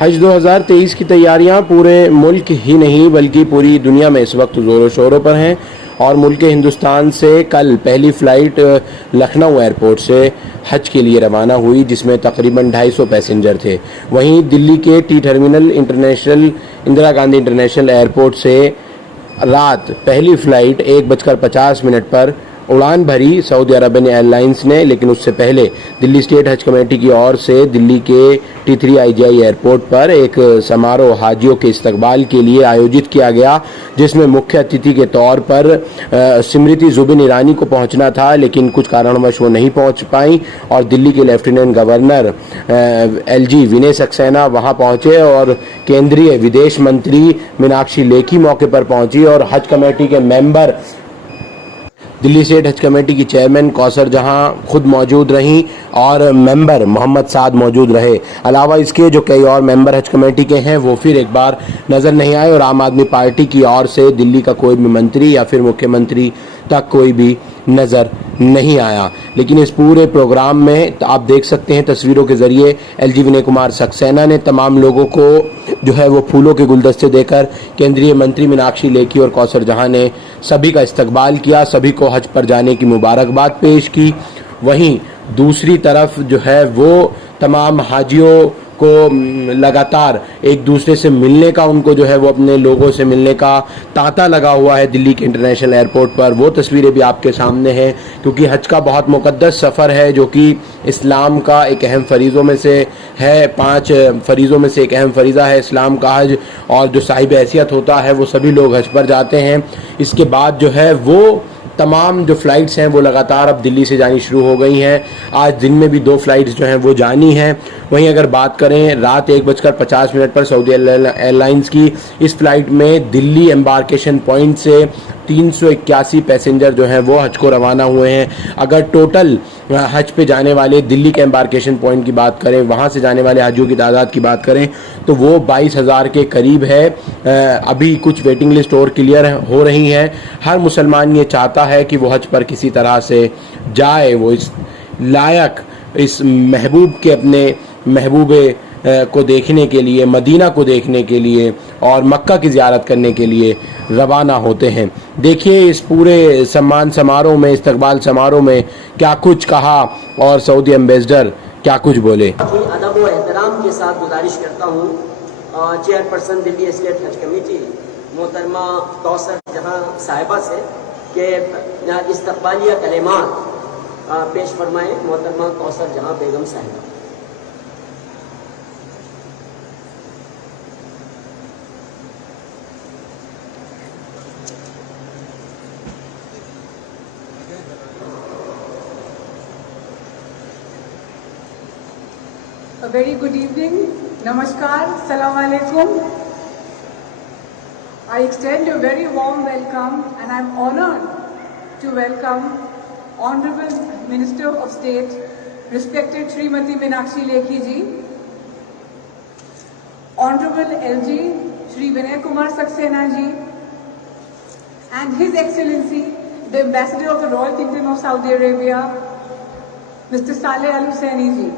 हज 2023 की तैयारियां पूरे मुल्क ही नहीं बल्कि पूरी दुनिया में इस वक्त ज़ोरों शोरों पर हैं और मुल्क हिंदुस्तान से कल पहली फ़्लाइट लखनऊ एयरपोर्ट से हज के लिए रवाना हुई, जिसमें तकरीबन 250 पैसेंजर थे। वहीं दिल्ली के T terminal international Indira Gandhi international airport से रात पहली फ़्लाइट 1:50 पर उड़ान भरी सऊदी अरबियन एयरलाइंस ने, लेकिन उससे पहले दिल्ली स्टेट हज कमेटी की ओर से दिल्ली के T3 IGI एयरपोर्ट पर एक समारोह हाजियों के इस्तकबाल के लिए आयोजित किया गया, जिसमें मुख्य अतिथि के तौर पर स्मृति जुबिन ईरानी को पहुंचना था, लेकिन कुछ कारणवश वो नहीं पहुंच पाई और दिल्ली के lieutenant governor LG Vinay Saxena वहां पहुंचे और केंद्रीय विदेश मंत्री मीनाक्षी लेखी मौके पर पहुंची और हज कमेटी के मेंबर दिल्ली स्टेट हज कमेटी की चेयरमैन कौसर जहां खुद मौजूद रहीं और मेंबर मोहम्मद साद मौजूद रहे। अलावा इसके जो कई और मेंबर हज कमेटी के हैं वो फिर एक बार नज़र नहीं आए और आम आदमी पार्टी की ओर से दिल्ली का कोई भी मंत्री या फिर मुख्यमंत्री तक कोई भी नज़र नहीं आया। लेकिन इस पूरे प्रोग्राम में आप देख सकते हैं तस्वीरों के ज़रिए LG विनय कुमार सक्सेना ने तमाम लोगों को जो है वो फूलों के गुलदस्ते देकर केंद्रीय मंत्री मीनाक्षी लेखी और कौसर जहां ने सभी का इस्तकबाल किया, सभी को हज पर जाने की मुबारकबाद पेश की। वहीं दूसरी तरफ जो है वो तमाम हाजियों को लगातार एक दूसरे से मिलने का, उनको जो है वो अपने लोगों से मिलने का तांता लगा हुआ है दिल्ली के इंटरनेशनल एयरपोर्ट पर। वो तस्वीरें भी आपके सामने हैं, क्योंकि हज का बहुत मुक़द्दस सफ़र है जो कि इस्लाम का एक अहम फरीज़ों में से है। 5 फरीज़ों में से एक अहम फरीज़ा है इस्लाम का हज, और जो साहिब हैसियत होता है वो सभी लोग हज पर जाते हैं। इसके बाद जो है वो तमाम जो फ़्लाइट्स हैं वो लगातार अब दिल्ली से जानी शुरू हो गई हैं। आज दिन में भी 2 फ़्लाइट्स जो हैं वो जानी हैं। वहीं अगर बात करें रात 1:50 पर सऊदी एयरलाइंस की इस फ़्लाइट में दिल्ली एम्बार्केशन पॉइंट से 381 पैसेंजर जो हैं वो हज को रवाना हुए हैं। अगर टोटल हज पे जाने वाले दिल्ली के एम्बार्केशन पॉइंट की बात करें, वहाँ से जाने वाले हाजियों की तादाद की बात करें तो वो 22,000 के करीब है। अभी कुछ वेटिंग लिस्ट और क्लियर हो रही हैं। हर मुसलमान ये चाहता है कि वो हज पर किसी तरह से जाए, वो इस लायक इस महबूब के अपने महबूबे को देखने के लिए, मदीना को देखने के लिए और मक्का की ज़ियारत करने के लिए रवाना होते हैं। देखिए इस पूरे सम्मान समारोह में, इस्तकबाल समारोह में क्या कुछ कहा और सऊदी एम्बेसडर क्या कुछ बोले। अदब व एहतराम के साथ गुजारिश करता हूँ चेयरपर्सन दिल्ली स्टेट हज कमेटी मोहतरमा कौसर जहां साहिबा से कि इस्तकबालिया कलेमात पेश फरमाएँ। मोहतरमा कौसर जहां बेगम साहिबा। A very good evening, Namaskar, Salaam Alaikum. I extend a very warm welcome and I am honored to welcome Honorable Minister of State, respected Srimati Meenakshi Lekhi ji, Honorable LG Shri Vinay Kumar Saxena ji, and His Excellency, the Ambassador of the Royal Kingdom of Saudi Arabia, Mr. Saleh Al Husseini ji.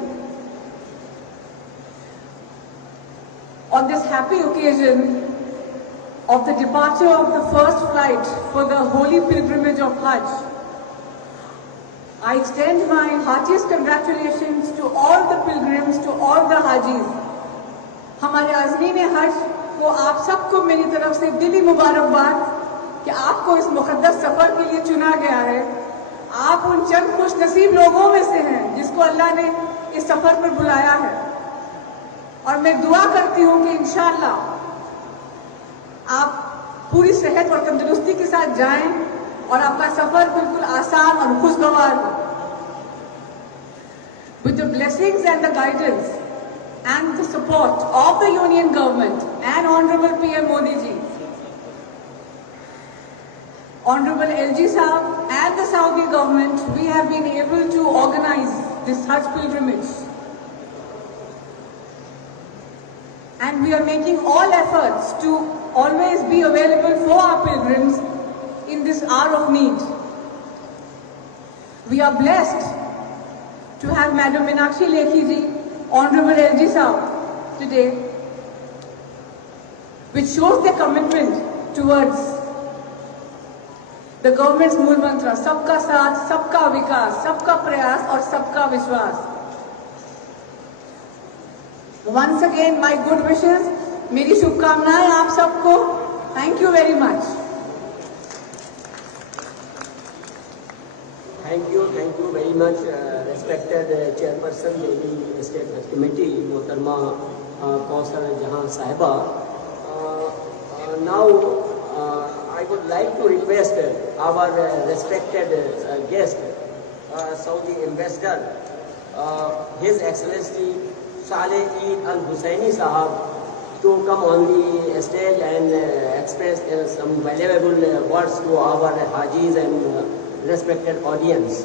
On this happy occasion of the departure of the first flight for the holy pilgrimage of Hajj, I extend my heartiest congratulations to all the pilgrims, to all the Hajis. हमारे आज़मीन हज को आप सबको मेरी तरफ से दिली मुबारकबाद कि आपको इस मुक़द्दस सफ़र के लिए चुना गया है। आप उन चंद खुश नसीब लोगों में से हैं जिसको अल्लाह ने इस सफ़र पर बुलाया है, और मैं दुआ करती हूँ कि इंशाअल्लाह आप पूरी सेहत और तंदुरुस्ती के साथ जाएं और आपका सफर बिल्कुल आसान और खुशगवार हो। With the blessings and the guidance and the support of the Union Government and Honorable PM Modi ji, Honorable LG Saab and the Saudi government, we have been able to organize this Hajj pilgrimage. And we are making all efforts to always be available for our pilgrims in this hour of need. We are blessed to have Madam Meenakshi Lekhi ji, Honorable LG Saab today, which shows their commitment towards the government's मूल मंत्र सबका साथ, सबका विकास, सबका प्रयास और सबका विश्वास. Once again, my good wishes. मेरी शुभकामनाएं आप सबको. Thank you very much. Thank you very much, respected chairperson Delhi State Hajj Committee, मोहतरमा कौसर जहां साहिबा. Now I would like to request our respected guest, Saudi Ambassador, His Excellency Saleh Eid Al Husseini Sahab, to come on the stage and express some valuable words to our Hajis and respected audience.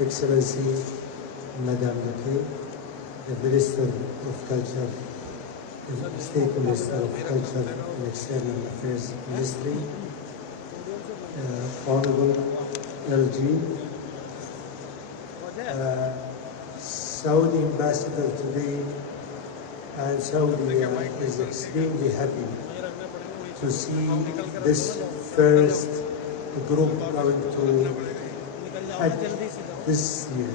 Excellency, Madam Naki, the Minister of Culture, the State Minister of Culture and External Affairs Ministry, Honorable LG, Saudi Ambassador today, and Saudi is extremely happy to see this first group going to Hajj this year.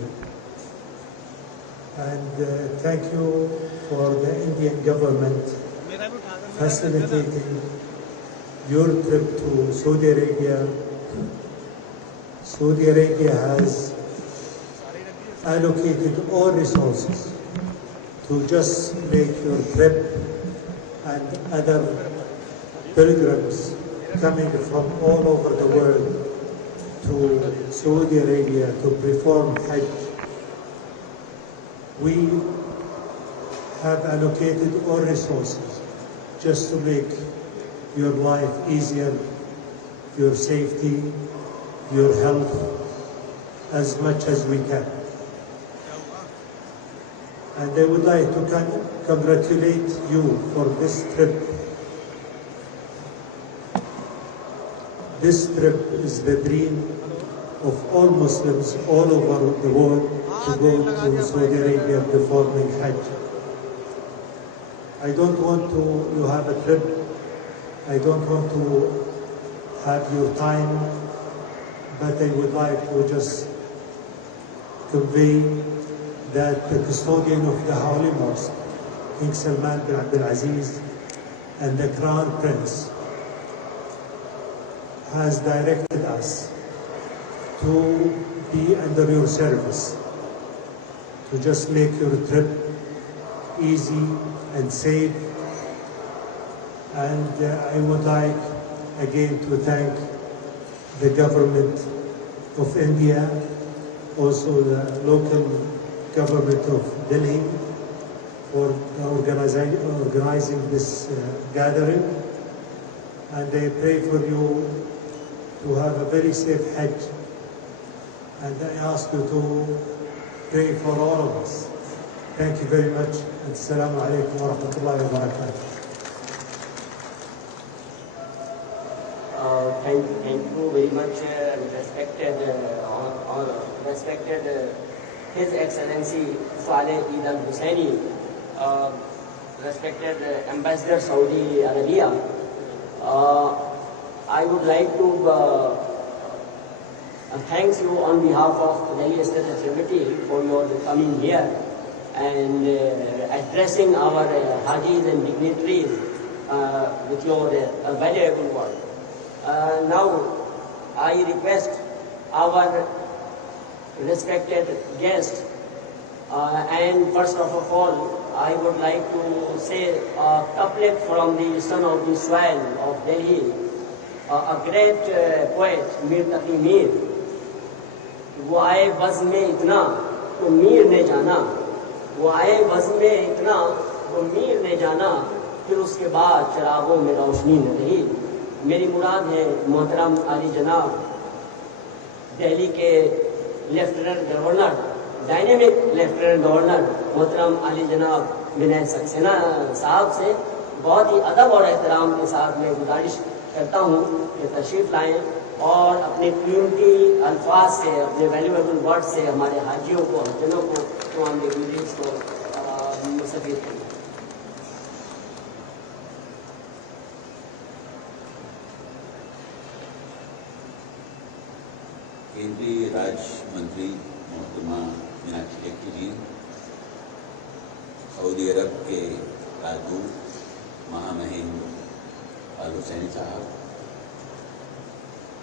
And thank you for the Indian government facilitating your trip to Saudi Arabia. Saudi Arabia has allocated all resources to just make your trip and other pilgrims coming from all over the world to Saudi Arabia to perform Hajj. We have allocated all resources just to make your life easier, your safety, your health, as much as we can. And I would like to congratulate you for this trip. This trip is the dream of all Muslims all over the world to go to Saudi Arabia performing Hajj. I don't want you have a trip. I don't want to have your time, but I would like to just convey that the custodian of the Holy Mosque, King Salman bin Abdul Aziz, and the Crown Prince has directed us to be under your service, to just make your trip easy and safe. And I would like again to thank the government of India, also the local government of Delhi for organizing this gathering. And I pray for you to have a very safe Hajj. And I ask you to pray for all of us. Thank you very much. And Assalamu alaikum wa rahmatullahi wa barakatuh. Thank you very much, respected His Excellency Saleh Eid Al Husseini, respected Ambassador Saudi Arabia. I would like to thank you on behalf of Delhi State Committee for your coming here and addressing our Hajis and dignitaries with your valuable work. Now, I request our respected guest, and first of all, I would like to say a couplet from the son of the soil of Delhi, a great poet, Mir Taqi Mir. वो आए buzz में इतना तो मीर ने जाना, वो आए buzz में इतना तो मीर ने जाना, फिर उसके बाद चिरागों में रोशनी न रही. मेरी मुराद है मोहतरम आली जनाब दिल्ली के lieutenant governor dynamic lieutenant governor मोहतरम अली जनाब विनय सक्सेना साहब से बहुत ही अदब और एहतराम के साथ मैं गुजारिश करता हूँ कि तशरीफ़ लाएँ और अपने कीमती अल्फाज से, अपने वैल्यूएबल वर्ड से हमारे हाजियों को, हजनों को, तमाम डिग्निटरीज को मुस्तफ़ीद करें। केंद्रीय राज्य मंत्री मोहतरमा मीनाक्षी लेखी जी, सऊदी अरब के राजदूत महामहिम अल हुसैनी साहब,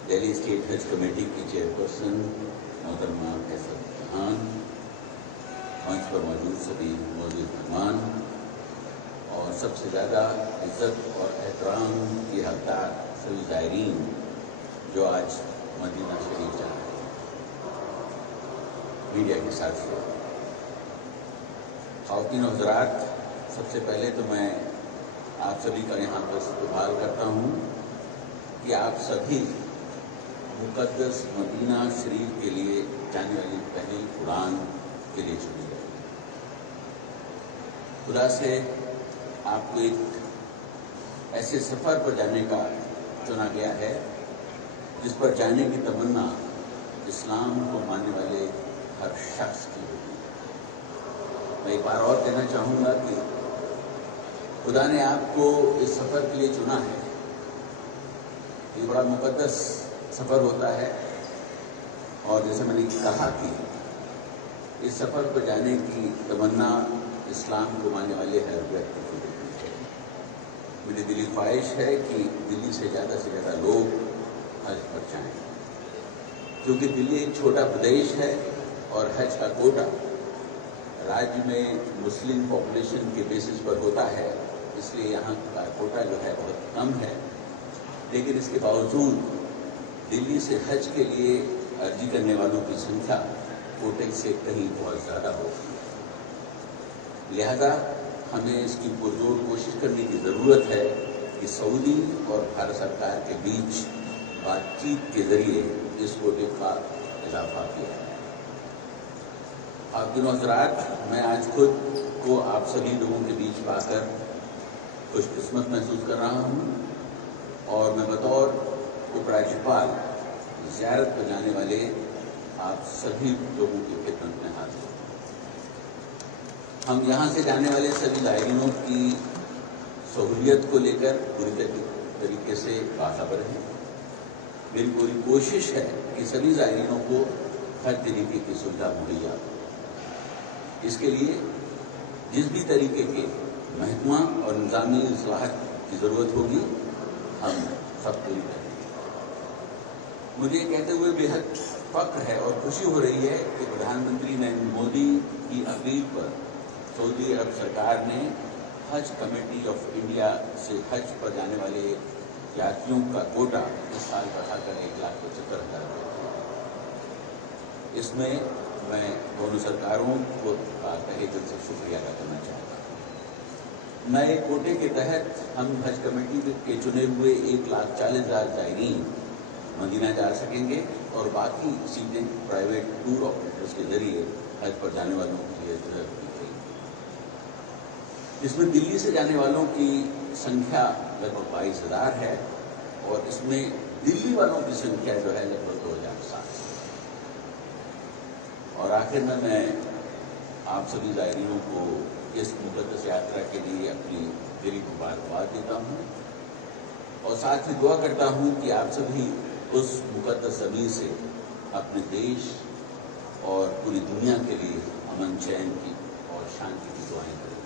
दिल्ली स्टेट हज कमेटी की चेयरपर्सन मोहतरमा कैसर जहान, मंच पर मौजूद सभी मौजूद मेहमान और सबसे ज़्यादा इज्जत और एहतराम की हकदार सभी ज़ायरीन जो आज मदीना शरीफ जा रहे हैं, मीडिया के साथ ख़वातीन और हज़रात, सबसे पहले तो मैं आप सभी का यहाँ पर इस्तक़बाल करता हूँ कि आप सभी मुक़द्दस मदीना शरीफ के लिए जाने वाली पहली उड़ान के लिए चुनी गई। खुदा से आपको एक ऐसे सफ़र पर जाने का चुना गया है जिस पर जाने की तमन्ना इस्लाम को मानने वाले हर शख्स की होगी। मैं एक बार और कहना चाहूँगा कि खुदा ने आपको इस सफ़र के लिए चुना है। ये बड़ा मुक़द्दस सफ़र होता है और जैसे मैंने कहा कि इस सफ़र पर जाने की तमन्ना इस्लाम को मानने वाले हर व्यक्ति को होती है। मेरी दिली ख्वाहिश है कि दिल्ली से ज़्यादा लोग हज पर जाएं, क्योंकि दिल्ली एक छोटा प्रदेश है और हज का कोटा राज्य में मुस्लिम पॉपुलेशन के बेसिस पर होता है, इसलिए यहाँ का कोटा जो है बहुत कम है। लेकिन इसके बावजूद दिल्ली से हज के लिए अर्जी करने वालों की संख्या कोटे से कहीं बहुत ज़्यादा होगी। लिहाजा हमें इसकी पुरजोर कोशिश करने की ज़रूरत है कि सऊदी और भारत सरकार के बीच बातचीत के जरिए इस कोटे का इजाफा किया है। आप दिनों हज़रात, मैं आज खुद को आप सभी लोगों के बीच पाकर खुशकिस्मत महसूस कर रहा हूँ और मैं बतौर उपराज्यपाल ज़ियारत पर जाने वाले आप सभी लोगों की खिदमत में हाजिर हूँ। हम यहाँ से जाने वाले सभी ज़ायरीनों की सहूलियत को लेकर पूरी तरीके से बाखबर हैं। मेरी पूरी कोशिश है कि सभी ज़ायरीनों को हर तरीके की सुविधा मुहैया हो। इसके लिए जिस भी तरीके के महकमा और निज़ामी इस्लाहत की ज़रूरत होगी, हम सब पूरी करेंगे। मुझे कहते हुए बेहद फख्र है और खुशी हो रही है कि प्रधानमंत्री नरेंद्र मोदी की अपील पर सऊदी अरब सरकार ने हज कमेटी ऑफ इंडिया से हज पर जाने वाले यात्रियों का कोटा इस साल बढ़ाकर 1,75,000 इसमें मैं दोनों सरकारों को तहे दिल से शुक्रिया अदा करना चाहता हूँ। नए कोटे के तहत हम हज कमेटी के चुने हुए 1,40,000 ज़ायरीन मदीना जा सकेंगे और बाकी सीटें प्राइवेट टूर ऑपरेटर्स के जरिए हज पर जाने वालों के लिए रिजर्व की गई। इसमें दिल्ली से जाने वालों की संख्या लगभग 22,000 है और इसमें दिल्ली वालों की संख्या जो है लगभग 2,007। और आखिर में मैं आप सभी ज़ायरीनों को इस मुक़द्दस यात्रा के लिए अपनी दिली मुबारकबाद देता हूँ और साथ ही दुआ करता हूँ कि आप सभी उस मुक़द्दस ज़मीन से अपने देश और पूरी दुनिया के लिए अमन चैन की और शांति की दुआएं करें।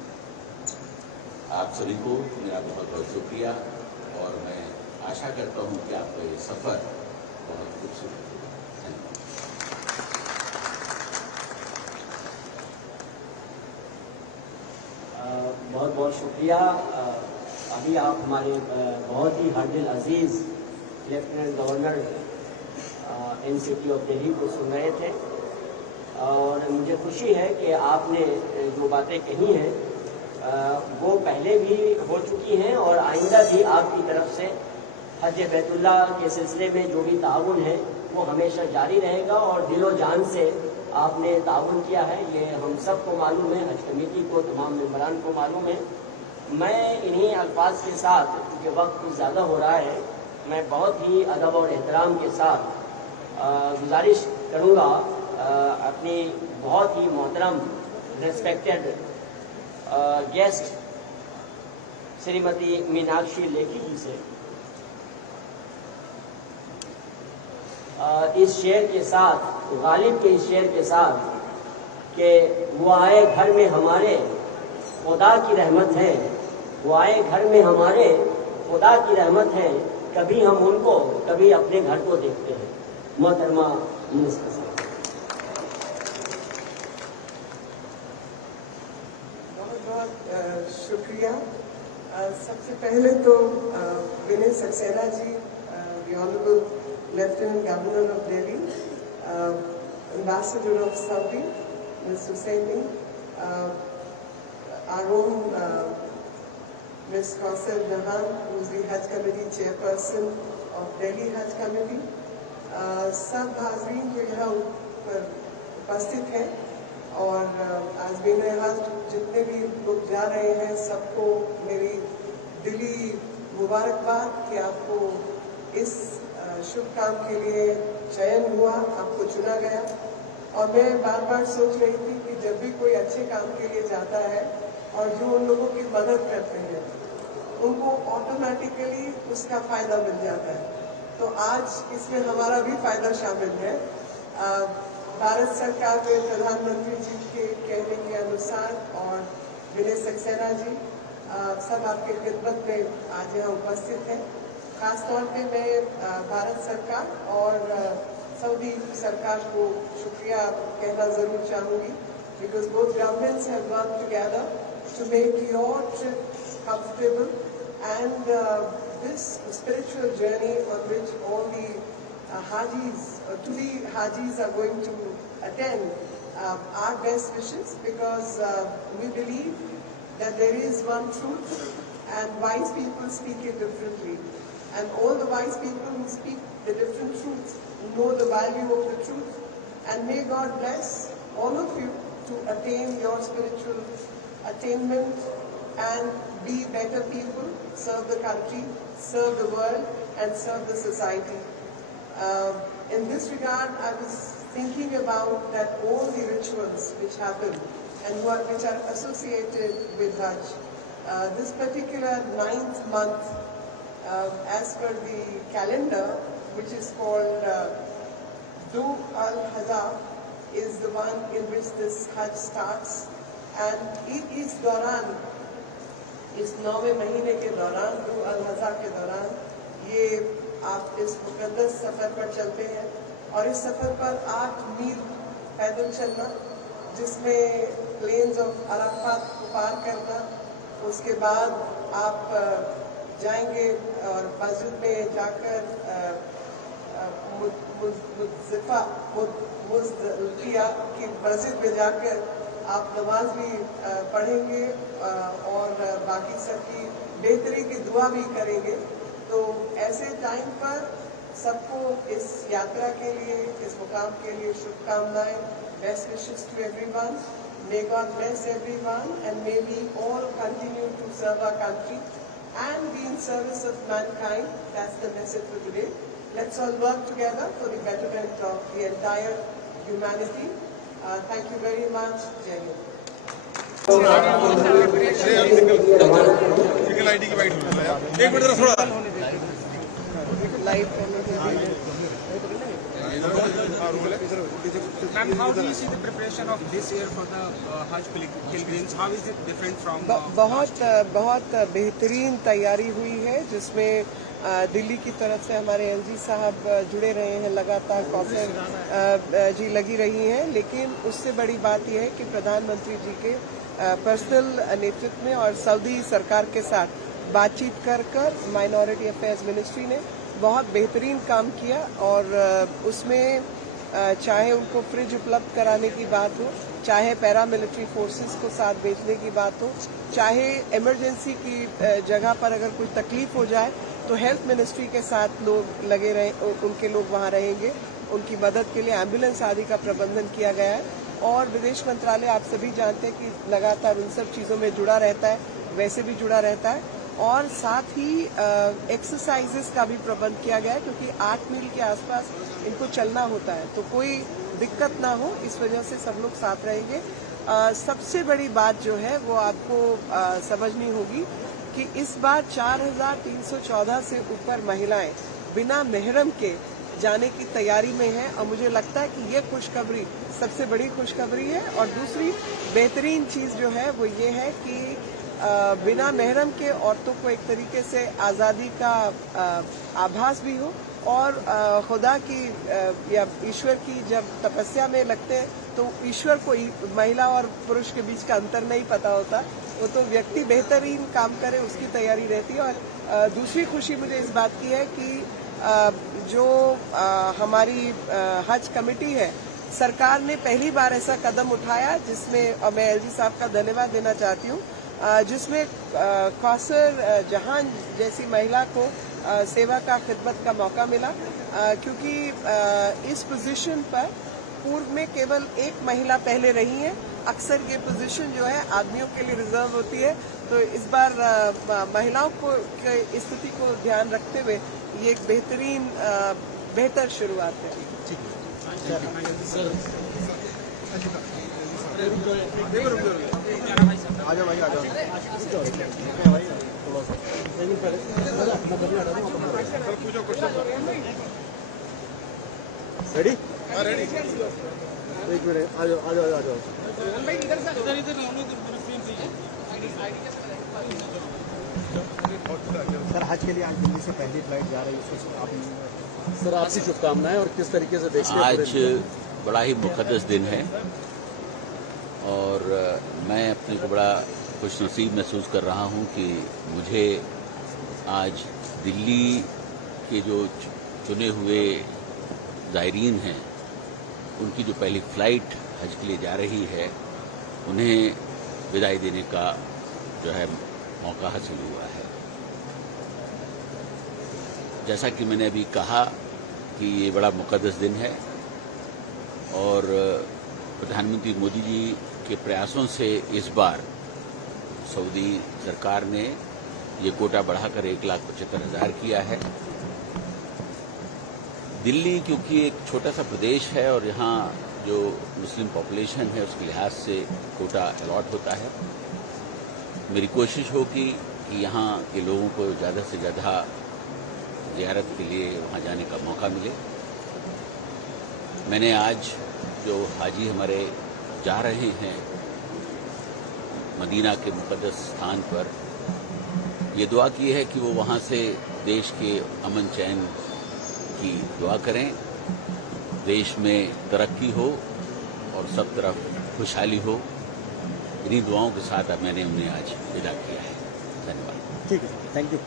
आप सभी को मेरा बहुत बहुत शुक्रिया और मैं आशा करता हूँ कि आपका ये सफ़र बहुत खूबसूरत होगा। बहुत बहुत शुक्रिया। अभी आप हमारे बहुत ही हरदिल अजीज़ lieutenant governor NCT of Delhi को सुन रहे थे और मुझे खुशी है कि आपने जो बातें कही हैं वो पहले भी हो चुकी हैं और आइंदा भी आपकी तरफ से हज बैतुल्लाह के सिलसिले में जो भी ताउन है वो हमेशा जारी रहेगा और दिलो जान से आपने ताउन किया है, ये हम सबको मालूम है, हज कमेटी को, तमाम मेंबरान को मालूम है। मैं इन्हीं अल्फाज के साथ, क्योंकि वक्त कुछ ज़्यादा हो रहा है, मैं बहुत ही अदब और एहतराम के साथ गुजारिश करूँगा अपनी बहुत ही मोहतरम रेस्पेक्टेड गेस्ट श्रीमती मीनाक्षी लेखी जी से इस शेर के साथ, गालिब के इस शेर के साथ कि वो आए घर में हमारे खुदा की रहमत है, वो आए घर में हमारे खुदा की रहमत है, कभी हम उनको कभी अपने घर को देखते हैं। मोहतरमा मिनिस्टर साहब। बहुत बहुत शुक्रिया। सबसे पहले तो Vinay Saxena ji, the Honorable Lieutenant Governor of Delhi, Ambassador of Saudi, Ms. Hussaini, our own Ms. Kausar Jahan, who is the Hajj Committee Chairperson of Delhi Hajj Committee, सब हाज़रीन जो यहाँ पर उपस्थित हैं और आज़मीन हज जितने भी लोग जा रहे हैं, सबको मेरी दिली मुबारकबाद कि आपको इस शुभ काम के लिए चयन हुआ, आपको चुना गया। और मैं बार बार सोच रही थी कि जब भी कोई अच्छे काम के लिए जाता है और जो उन लोगों की मदद करते हैं, उनको ऑटोमेटिकली उसका फ़ायदा मिल जाता है। तो आज इसमें हमारा भी फ़ायदा शामिल है। भारत सरकार में प्रधानमंत्री जी के कहने के अनुसार और विनय सक्सेना जी सब आपके खिदमत में आज यहाँ उपस्थित हैं। खास तौर पे मैं भारत सरकार और सऊदी सरकार को शुक्रिया कहना ज़रूर चाहूँगी, because both governments have worked together to make your trip comfortable and this spiritual journey on which all the Hajis, to the Hajis are going to attend, our best wishes, because we believe that there is one truth and wise people speak it differently. And all the wise people who speak the different truths know the value of the truth. And may God bless all of you to attain your spiritual attainment and be better people, serve the country, serve the world, and serve the society. In this regard, I was thinking about that all the rituals which happen and which are associated with Hajj. This particular 9th month, as per the calendar, which is called Dhu al-Hajjah, is the one in which this Hajj starts. And इस दौरान, इस 9वें महीने के दौरान, दू अल-हज़ा के दौरान, ये आप इस मुक़द्दस सफ़र पर चलते हैं और इस सफ़र पर 8 मील पैदल चलना, जिसमें प्लेन्स ऑफ अराफात को पार करना, उसके बाद आप जाएंगे और मस्जिद में जाकर मुज़दलिफ़ा की मस्जिद में जाकर आप नमाज भी पढ़ेंगे और बाकी सबकी बेहतरी की दुआ भी करेंगे। तो ऐसे टाइम पर सबको इस यात्रा के लिए, इस मुकाम के लिए शुभकामनाएं, best wishes to everyone. May God bless everyone and may we all continue to serve our country and be in service of mankind. That's the message for today. Let's all work together for the betterment of the entire humanity. Thank you very much. Jai Hind. Ma'am, how do you see the preparation of this year for the Hajj pilgrims? How is it different from? बहुत बेहतरीन तैयारी हुई है, जिसमें दिल्ली की तरफ से हमारे एलजी साहब जुड़े रहे हैं, लगातार कौसर जी लगी रही हैं। लेकिन उससे बड़ी बात यह है कि प्रधानमंत्री जी के पर्सनल नेतृत्व में और सऊदी सरकार के साथ बातचीत कर माइनॉरिटी अफेयर्स मिनिस्ट्री ने बहुत बेहतरीन काम किया। और उसमें चाहे उनको फ्रिज उपलब्ध कराने की बात हो, चाहे पैरामिलिट्री फोर्सेस को साथ भेजने की बात हो, चाहे इमरजेंसी की जगह पर अगर कोई तकलीफ हो जाए तो हेल्थ मिनिस्ट्री के साथ लोग लगे रहे, उनके लोग वहाँ रहेंगे, उनकी मदद के लिए एम्बुलेंस आदि का प्रबंधन किया गया है। और विदेश मंत्रालय आप सभी जानते हैं कि लगातार उन सब चीज़ों में जुड़ा रहता है, वैसे भी जुड़ा रहता है। और साथ ही एक्सरसाइजेस का भी प्रबंध किया गया है, क्योंकि 8 मील के आसपास इनको चलना होता है, तो कोई दिक्कत ना हो इस वजह से सब लोग साथ रहेंगे। सबसे बड़ी बात जो है वो आपको समझनी होगी कि इस बार 4314 से ऊपर महिलाएं बिना महरम के जाने की तैयारी में है, और मुझे लगता है कि ये खुशखबरी सबसे बड़ी खुशखबरी है। और दूसरी बेहतरीन चीज जो है वो ये है कि बिना महरम के औरतों को एक तरीके से आज़ादी का आभास भी हो, और खुदा की या ईश्वर की जब तपस्या में लगते हैं तो ईश्वर को महिला और पुरुष के बीच का अंतर नहीं पता होता, वो तो व्यक्ति बेहतरीन काम करे उसकी तैयारी रहती है। और दूसरी खुशी मुझे इस बात की है कि जो हमारी हज कमेटी है, सरकार ने पहली बार ऐसा कदम उठाया जिसमें, और मैं एलजी साहब का धन्यवाद देना चाहती हूँ, जिसमें कौसर जहान जैसी महिला को सेवा का खिदमत का मौका मिला, क्योंकि इस पोजीशन पर पूर्व में केवल एक महिला पहले रही है। अक्सर ये पोजीशन जो है आदमियों के लिए रिजर्व होती है, तो इस बार महिलाओं को स्थिति को ध्यान रखते हुए ये एक बेहतर शुरुआत है। रेडी? एक मिनट, आ जाओ। सर, हज के लिए आज दिल्ली से पहली फ्लाइट जा रही है, सर आपकी शुभकामनाएं और किस तरीके से देखते हैं? आज बड़ा ही मुक़द्दस दिन है और मैं अपने को बड़ा खुशनसीब महसूस कर रहा हूं कि मुझे आज दिल्ली के जो चुने हुए ज़ायरीन हैं, उनकी जो पहली फ़्लाइट हज के लिए जा रही है, उन्हें विदाई देने का जो है मौका हासिल हुआ है। जैसा कि मैंने अभी कहा कि ये बड़ा मुक़द्दस दिन है और प्रधानमंत्री मोदी जी के प्रयासों से इस बार सऊदी सरकार ने ये कोटा बढ़ाकर 1,75,000 किया है। दिल्ली क्योंकि एक छोटा सा प्रदेश है और यहाँ जो मुस्लिम पॉपुलेशन है उसके लिहाज से कोटा अलॉट होता है। मेरी कोशिश होगी कि यहाँ के लोगों को ज़्यादा से ज़्यादा ज़ियारत के लिए वहाँ जाने का मौका मिले। मैंने आज जो हाजी हमारे जा रहे हैं मदीना के मुक़द्दस स्थान पर, ये दुआ की है कि वो वहाँ से देश के अमन चैन की दुआ करें, देश में तरक्की हो और सब तरफ खुशहाली हो। इन्हीं दुआओं के साथ मैंने उन्हें आज विदा किया है। धन्यवाद। ठीक है, थैंक यू।